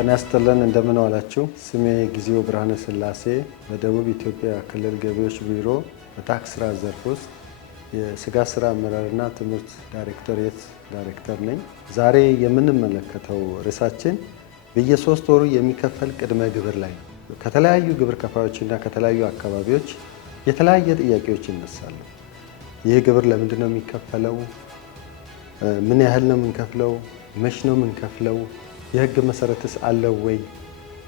ጤና ይስጥልን እንደምን ዋላችሁ። ስሜ ጊዜው ብርሃነ ስላሴ በደቡብ ኢትዮጵያ ክልል ገቢዎች ቢሮ በታክስ ስራ ዘርፍ ውስጥ የስጋት ስራ አመራርና ትምህርት ዳይሬክተር ነኝ። ዛሬ የምንመለከተው ርዕሳችን በየሶስት ወሩ የሚከፈል ቅድመ ግብር ላይ ነው። ከተለያዩ ግብር ከፋዮችና ከተለያዩ አካባቢዎች የተለያየ ጥያቄዎች ይነሳሉ። ይህ ግብር ለምንድን ነው የሚከፈለው? ምን ያህል ነው የምንከፍለው? መቼ ነው የምንከፍለው? የህግ መሰረትስ አለው ወይ?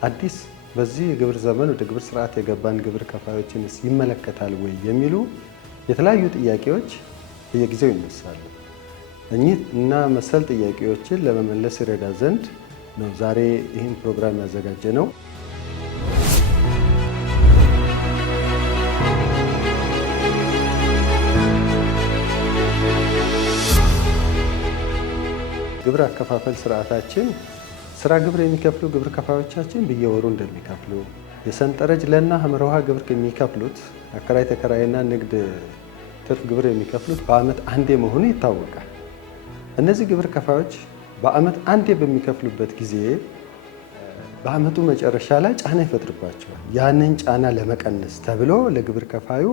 አዲስ በዚህ የግብር ዘመን ወደ ግብር ስርዓት የገባን ግብር ከፋዮችንስ ይመለከታል ወይ የሚሉ የተለያዩ ጥያቄዎች በየጊዜው ይነሳሉ። እኚህ እና መሰል ጥያቄዎችን ለመመለስ ይረዳ ዘንድ ነው ዛሬ ይህን ፕሮግራም ያዘጋጀ ነው። ግብር አከፋፈል ስርዓታችን ስራ ግብር የሚከፍሉ ግብር ከፋዮቻችን በየወሩ እንደሚከፍሉ፣ የሰንጠረዥ ለና ሐመርሃ ግብር የሚከፍሉት አከራይ ተከራይና ንግድ ትርፍ ግብር የሚከፍሉት በአመት አንዴ መሆኑ ይታወቃል። እነዚህ ግብር ከፋዮች በአመት አንዴ በሚከፍሉበት ጊዜ በአመቱ መጨረሻ ላይ ጫና ይፈጥርባቸዋል። ያንን ጫና ለመቀነስ ተብሎ ለግብር ከፋዩ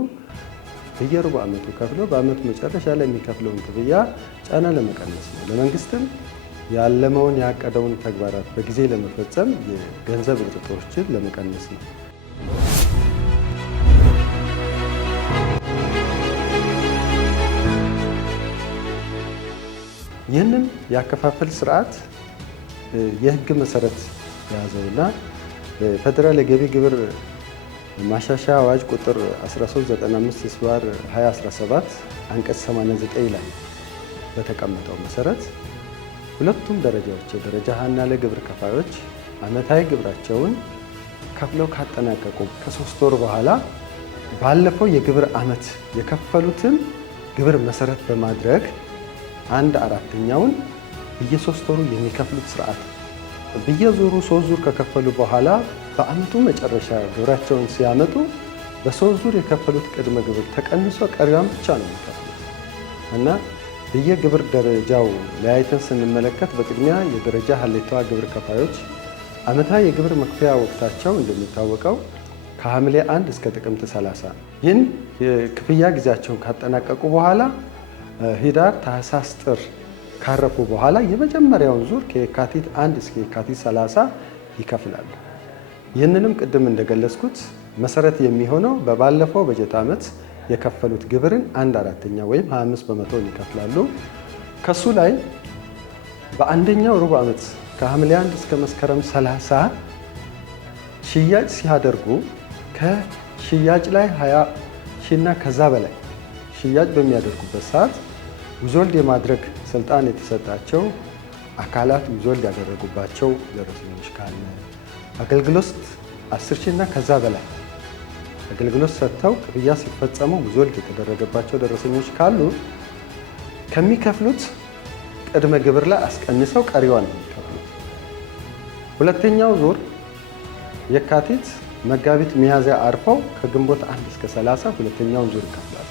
በየሩብ ዓመቱ ከፍሎ በአመቱ መጨረሻ ላይ የሚከፍለውን ክፍያ ጫና ለመቀነስ ነው። ለመንግስትም ያለመውን ያቀደውን ተግባራት በጊዜ ለመፈጸም የገንዘብ እጥረቶችን ለመቀነስ ነው። ይህንን የአከፋፈል ስርዓት የህግ መሰረት የያዘውና ፌዴራል የገቢ ግብር ማሻሻያ አዋጅ ቁጥር 1395/2017 አንቀጽ 89 ላይ በተቀመጠው መሰረት ሁለቱም ደረጃዎች የደረጃ ሀና ለግብር ከፋዮች አመታዊ ግብራቸውን ከፍለው ካጠናቀቁ ከ3 ወር በኋላ ባለፈው የግብር ዓመት የከፈሉትን ግብር መሰረት በማድረግ 1/4ኛውን በየ3 ወሩ የሚከፍሉት ስርዓት በየዙሩ 3 ዙር ከከፈሉ በኋላ በአመቱ መጨረሻ ግብራቸውን ሲያመጡ በ3 ዙር የከፈሉት ቅድመ ግብር ተቀንሶ ቀሪዋን ብቻ ነው የሚከፍሉት እና በየግብር ደረጃው ለያይተን ስንመለከት በቅድሚያ የደረጃ ሀሌታዋ ግብር ከፋዮች አመታዊ የግብር መክፈያ ወቅታቸው እንደሚታወቀው ከሐምሌ 1 እስከ ጥቅምት 30 ይህን የክፍያ ጊዜያቸውን ካጠናቀቁ በኋላ ህዳር፣ ታህሳስ፣ ጥር ካረፉ በኋላ የመጀመሪያውን ዙር ከየካቲት 1 እስከ የካቲት 30 ይከፍላሉ። ይህንንም ቅድም እንደገለጽኩት መሰረት የሚሆነው በባለፈው በጀት ዓመት የከፈሉት ግብርን 1/4ኛ ወይም 25 በመቶን ይከፍላሉ። ከሱ ላይ በአንደኛው ሩብ ዓመት ከሐምሌ 1 እስከ መስከረም 30 ሽያጭ ሲያደርጉ ከሽያጭ ላይ 20 ሺና ከዛ በላይ ሽያጭ በሚያደርጉበት ሰዓት ዊዞልድ የማድረግ ስልጣን የተሰጣቸው አካላት ዊዞልድ ያደረጉባቸው ደረሰኞች ካለ አገልግሎት 10 ሺና ከዛ በላይ አገልግሎት ሰጥተው ክፍያ ሲፈጸሙ ዊዞልድ የተደረገባቸው ደረሰኞች ካሉ ከሚከፍሉት ቅድመ ግብር ላይ አስቀንሰው ቀሪዋን ነው የሚከፍሉት። ሁለተኛው ዙር የካቲት፣ መጋቢት፣ ሚያዝያ አርፈው ከግንቦት 1 እስከ 30 ሁለተኛውን ዙር ይከፍላሉ።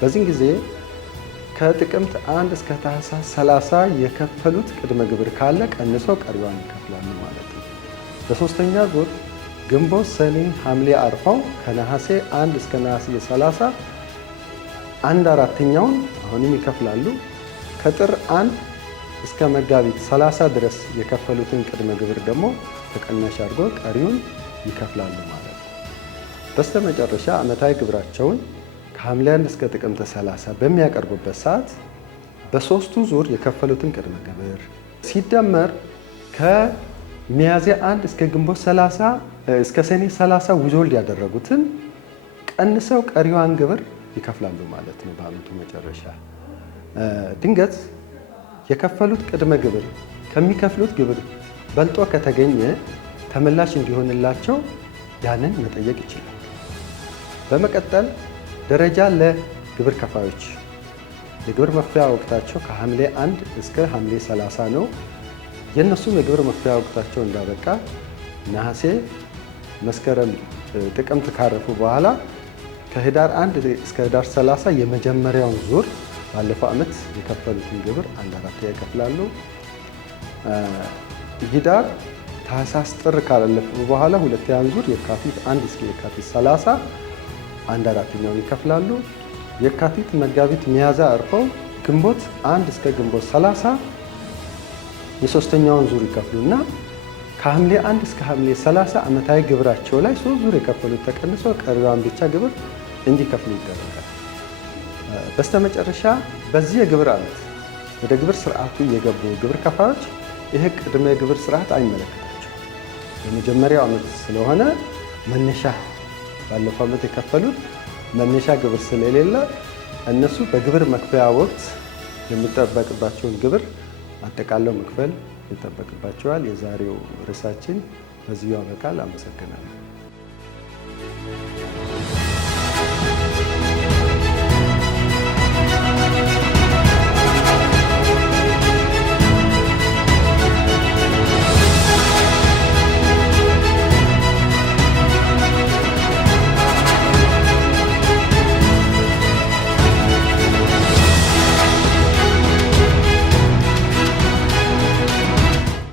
በዚህ ጊዜ ከጥቅምት 1 እስከ ታህሳስ 30 የከፈሉት ቅድመ ግብር ካለ ቀንሰው ቀሪዋን ይከፍላሉ ማለት ነው። በሶስተኛ ዙር ግንቦት፣ ሰኔ፣ ሐምሌ አርፈው ከነሐሴ 1 እስከ ነሐሴ 30 1/4ኛውን አሁንም ይከፍላሉ። ከጥር 1 እስከ መጋቢት 30 ድረስ የከፈሉትን ቅድመ ግብር ደግሞ ተቀናሽ አድርገው ቀሪውን ይከፍላሉ ማለት ነው። በስተመጨረሻ ዓመታዊ ግብራቸውን ከሐምሌ 1 እስከ ጥቅምት 30 በሚያቀርቡበት ሰዓት በሶስቱ ዙር የከፈሉትን ቅድመ ግብር ሲደመር ከሚያዝያ 1 እስከ ግንቦት 30 እስከ ሰኔ 30 ዊዞልድ ያደረጉትን ቀንሰው ቀሪዋን ግብር ይከፍላሉ ማለት ነው። በአመቱ መጨረሻ ድንገት የከፈሉት ቅድመ ግብር ከሚከፍሉት ግብር በልጦ ከተገኘ ተመላሽ እንዲሆንላቸው ያንን መጠየቅ ይችላል። በመቀጠል ደረጃ ለግብር ከፋዮች የግብር መክፈያ ወቅታቸው ከሐምሌ 1 እስከ ሐምሌ 30 ነው። የእነሱም የግብር መክፈያ ወቅታቸው እንዳበቃ ነሐሴ፣ መስከረም፣ ጥቅምት ካረፉ በኋላ ከህዳር 1 እስከ ህዳር 30 የመጀመሪያውን ዙር ባለፈው ዓመት የከፈሉትን ግብር 1/4 ይከፍላሉ። ህዳር ታህሳስ ጥር ካላለፈ በኋላ ሁለተኛውን ዙር የካቲት 1 እስከ የካቲት 30 1/4ኛውን ይከፍላሉ። የካቲት መጋቢት ሚያዝያ አርፈው ግንቦት 1 እስከ ግንቦት 30 የሶስተኛውን ዙር ይከፍሉና ከሐምሌ 1 እስከ ሐምሌ 30 ዓመታዊ ግብራቸው ላይ 3 ዙር የከፈሉት ተቀንሶ ቀሪዋን ብቻ ግብር እንዲከፍሉ ይደረጋል። በስተመጨረሻ በዚህ የግብር ዓመት ወደ ግብር ስርዓቱ የገቡ ግብር ከፋዮች ይሄ ቅድመ ግብር ስርዓት አይመለከታቸው። የመጀመሪያው ዓመት ስለሆነ መነሻ ባለፈው ዓመት የከፈሉት መነሻ ግብር ስለሌለ እነሱ በግብር መክፈያ ወቅት የሚጠበቅባቸውን ግብር አጠቃለው መክፈል ይጠበቅባቸዋል። የዛሬው ርዕሳችን በዚሁ ያበቃል። አመሰግናለሁ።